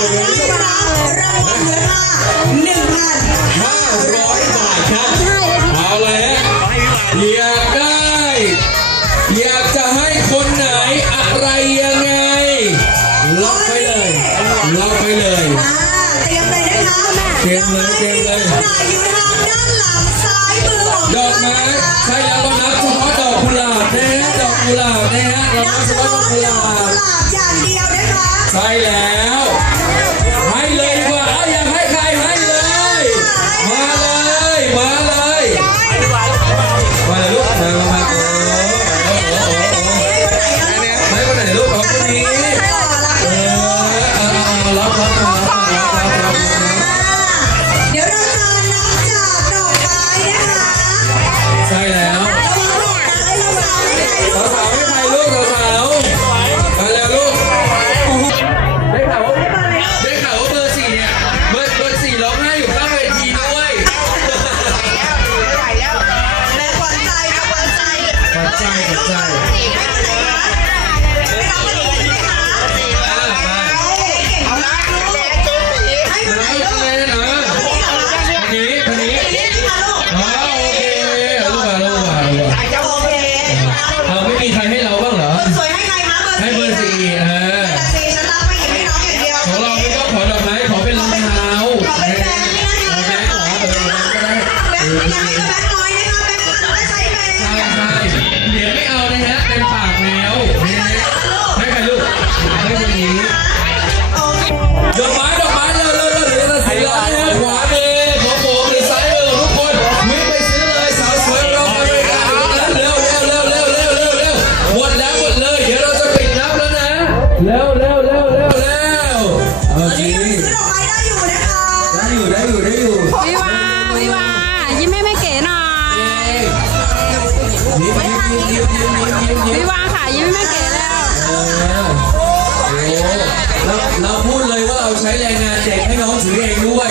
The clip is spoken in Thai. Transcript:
รางวัลมูลคาหนึ่งพันห้าร้อยบาทครับ ใช่เลยรับเอยฮยาได้ อยากจะให้คนไหนอะไรยังไงล็ไปเลยล็ไปเลยเตรีเลยนะคะเตรียมเลยเตรีเลยอยู่ทางด้านหลังซ้ายมือของดอกใช่แล้วเรับดอกกุหลาบนะฮะดอกกุหลาบนะฮะรับดอกกุหลาบอย่างเดียวนะคะใช่แล้ว นี้ดอกไม้ดอกไม้เร็วเร็วเร็วเดี๋ยวจะสีแล้วนะฮะขวามือของผมหรือซ้ายมืออทุกคนวิ่งไปซื้อเลยสาวสวยเราไปด้วยกันเร็วเร็วเร็วเร็วเร็วเร็วเร็วหมดแล้วหมดเลยเดี๋ยวเราจะปิดนับแล้วนะเร็วเร็วเร็วเร็วเร็วโอตอนเคนี้ยังซื้ออกไม้ได้อยู่นะคะได้อยู่ได้อยู่ได้อยู่วิวาวิวายิ้มให้แม่เก๋หน่อยยิ้มยิ้มยิ้มยิ้มยิ้มยิ้มวิวาค่ะยิ้มให้แม่เก๋แล้ว ใช้แรงงานเด็กให้น้องถือเองด้วย